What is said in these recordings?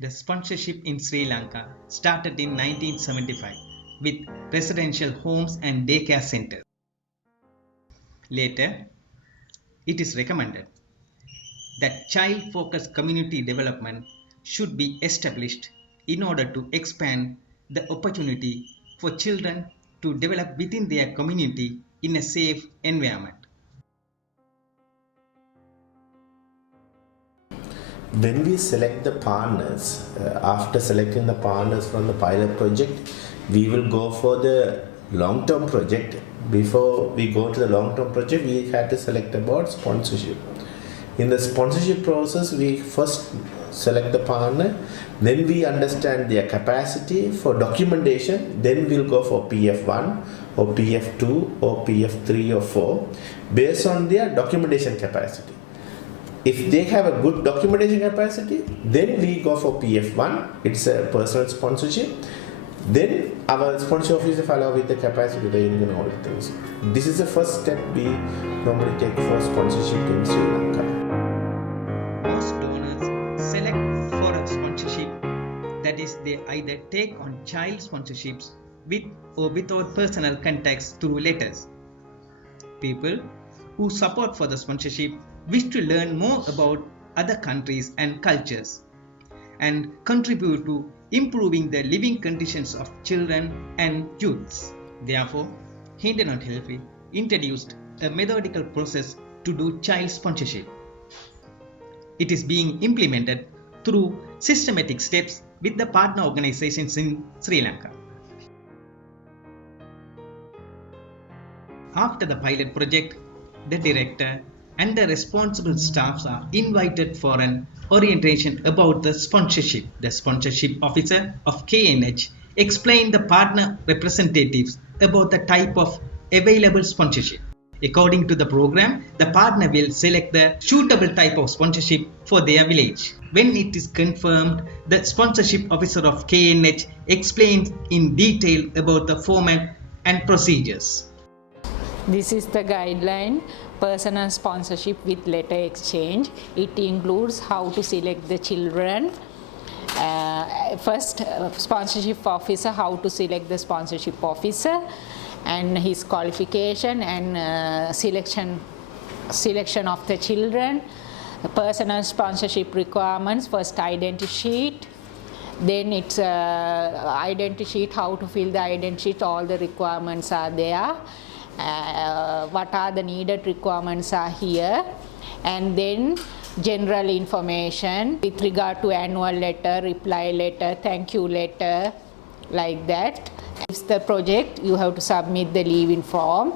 The sponsorship in Sri Lanka started in 1975 with residential homes and daycare centers. Later, it is recommended that child-focused community development should be established in order to expand the opportunity for children to develop within their community in a safe environment. When we select the partners, after selecting the partners from the pilot project, we will go for the long-term project. Before we go to the long-term project, we had to select about sponsorship. In the sponsorship process, we first select the partner, then we understand their capacity for documentation, then we'll go for PF1 or PF2 or PF3 or 4 based on their documentation capacity. If they have a good documentation capacity, then we go for PF1, it's a personal sponsorship. Then our sponsor officer follow with the capacity training and all the things. This is the first step we normally take for sponsorship in Sri Lanka. Most donors select for a sponsorship, that is, they either take on child sponsorships with or without personal contacts through letters. People who support for the sponsorship wish to learn more about other countries and cultures and contribute to improving the living conditions of children and youths. Therefore, Hinterland Healthy introduced a methodical process to do child sponsorship. It is being implemented through systematic steps with the partner organizations in Sri Lanka. After the pilot project, the director and the responsible staffs are invited for an orientation about the sponsorship. The sponsorship officer of KNH explained the partner representatives about the type of available sponsorship. According to the program, the partner will select the suitable type of sponsorship for their village. When it is confirmed, the sponsorship officer of KNH explains in detail about the format and procedures. This is the guideline, personal sponsorship with letter exchange. It includes how to select the children. First, sponsorship officer, how to select the sponsorship officer and his qualification and selection of the children. Personal sponsorship requirements, first identity sheet. Then it's identity sheet, how to fill the identity sheet, all the requirements are there. What are the needed requirements are here, and then general information with regard to annual letter, reply letter, thank you letter, like that. If it's the project, you have to submit the leave-in form.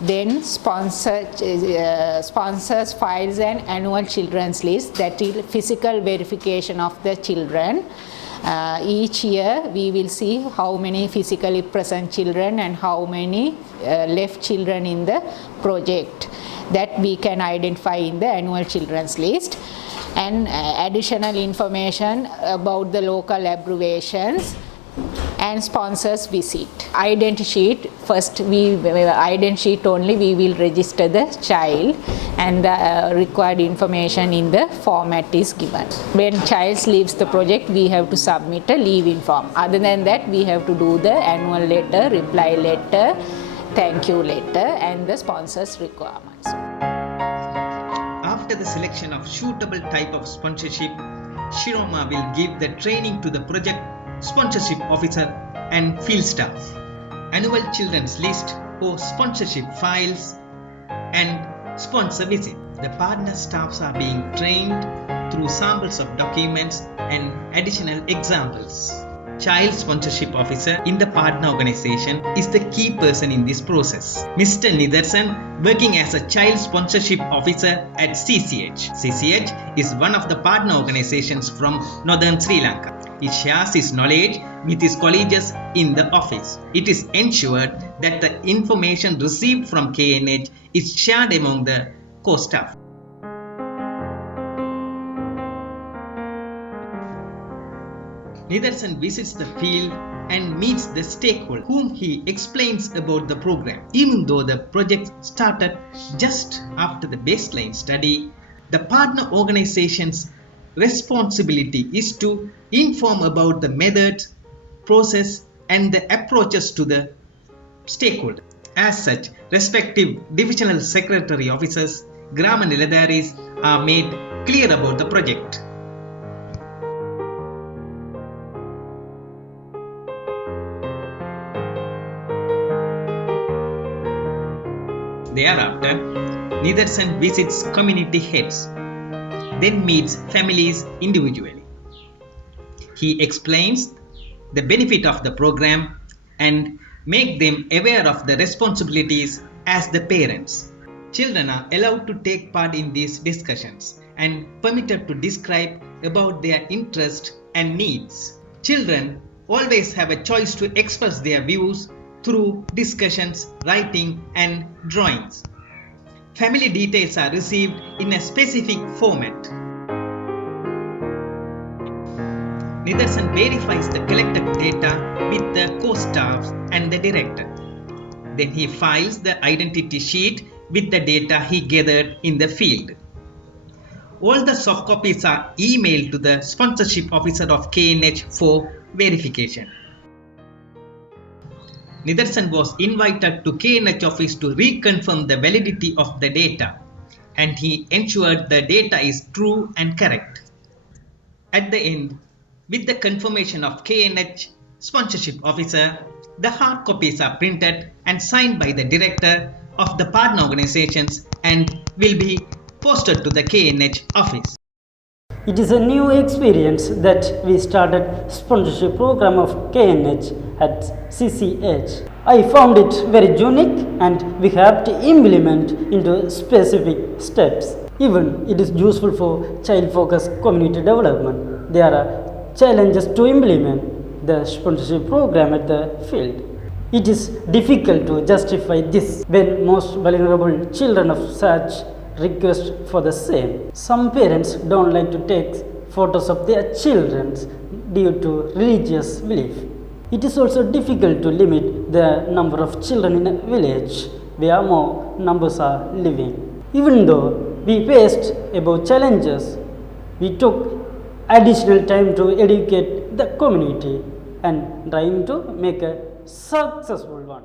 Then sponsors files an annual children's list, that is physical verification of the children. Each year we will see how many physically present children and how many left children in the project, that we can identify in the annual children's list, and additional information about the local abbreviations and sponsors visit. Identity sheet, first identity sheet only we will register the child, and the required information in the format is given. When child leaves the project, we have to submit a leave-in form. Other than that, we have to do the annual letter, reply letter, thank you letter, and the sponsors requirements. After the selection of suitable type of sponsorship, Shiroma will give the training to the project sponsorship officer and field staff. Annual children's list or sponsorship files and sponsor visit. The partner staffs are being trained through samples of documents and additional examples. Child sponsorship officer in the partner organization is the key person in this process. Mr. Nidarsan, working as a child sponsorship officer at CCH. CCH is one of the partner organizations from northern Sri Lanka. He shares his knowledge with his colleagues in the office. It is ensured that the information received from KNH is shared among the core staff. Nidarsan visits the field and meets the stakeholders whom he explains about the program. Even though the project started just after the baseline study, the partner organizations responsibility is to inform about the methods, process, and the approaches to the stakeholder. As such, respective divisional secretary officers, Grama Niladaris, are made clear about the project. Thereafter, Nidarsan visits community heads, then meets families individually. He explains the benefit of the program and make them aware of the responsibilities as the parents. Children are allowed to take part in these discussions and permitted to describe about their interests and needs. Children always have a choice to express their views through discussions, writing, and drawings. Family details are received in a specific format. Nidarsan verifies the collected data with the co-staffs and the director. Then he files the identity sheet with the data he gathered in the field. All the soft copies are emailed to the sponsorship officer of KNH for verification. Nidarsan was invited to KNH office to reconfirm the validity of the data, and he ensured the data is true and correct. At the end, with the confirmation of KNH sponsorship officer, the hard copies are printed and signed by the director of the partner organizations and will be posted to the KNH office. It is a new experience that we started sponsorship program of KNH at CCH. I found it very unique and we have to implement into specific steps. Even it is useful for child-focused community development. There are challenges to implement the sponsorship program at the field. It is difficult to justify this when most vulnerable children of such request for the same. Some parents don't like to take photos of their children due to religious belief. It is also difficult to limit the number of children in a village where more numbers are living. Even though we faced about challenges, we took additional time to educate the community and trying to make a successful one.